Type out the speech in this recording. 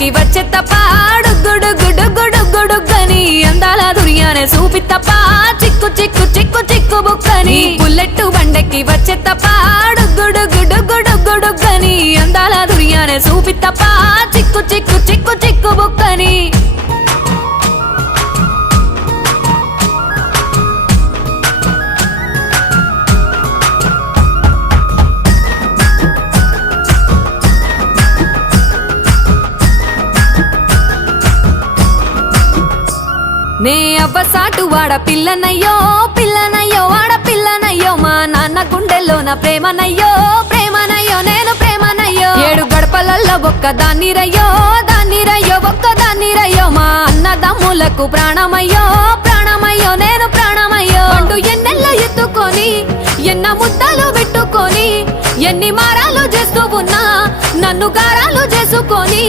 బండకి వచ్చే తప్ప గుడుగుడుగుడుగుడుగుడుగని అందాల దుర్యానే చూపి తప్ప చిక్కు చిక్కు చిక్కు చిక్కు బుక్కని బుల్లెట్టు బండకి వచ్చే తప్ప గుడుగుడుగుడుగుడుగని అందాల దుర్యానే చూపి తప్ప చిక్కు చిక్కు చిక్కు చిక్కు బుక్కని నే అవ్వసాటు వాడ పిల్లనయ్యో పిల్లనయ్యో వాడ పిల్లనయ్యో మా నాన్న గుండెల్లో నా ప్రేమనయ్యో ప్రేమనయ్యో నేను ప్రేమనయ్యో 7 గడపలల్లో ఒక్కదాన్ని రయ్యో దాన్ని రయ్యో ఒక్కదాన్ని రయ్యో మా అన్నదమ్ములకు ప్రాణమయ్యో ప్రాణమయ్యో నేను ప్రాణమయ్యో అంటూ ఎన్నెల్లో ఎత్తుకొని ఎన్న ముద్దలు పెట్టుకొని ఎన్ని మారాలు చేస్తూ ఉన్నా నన్ను గారాలు చేసుకొని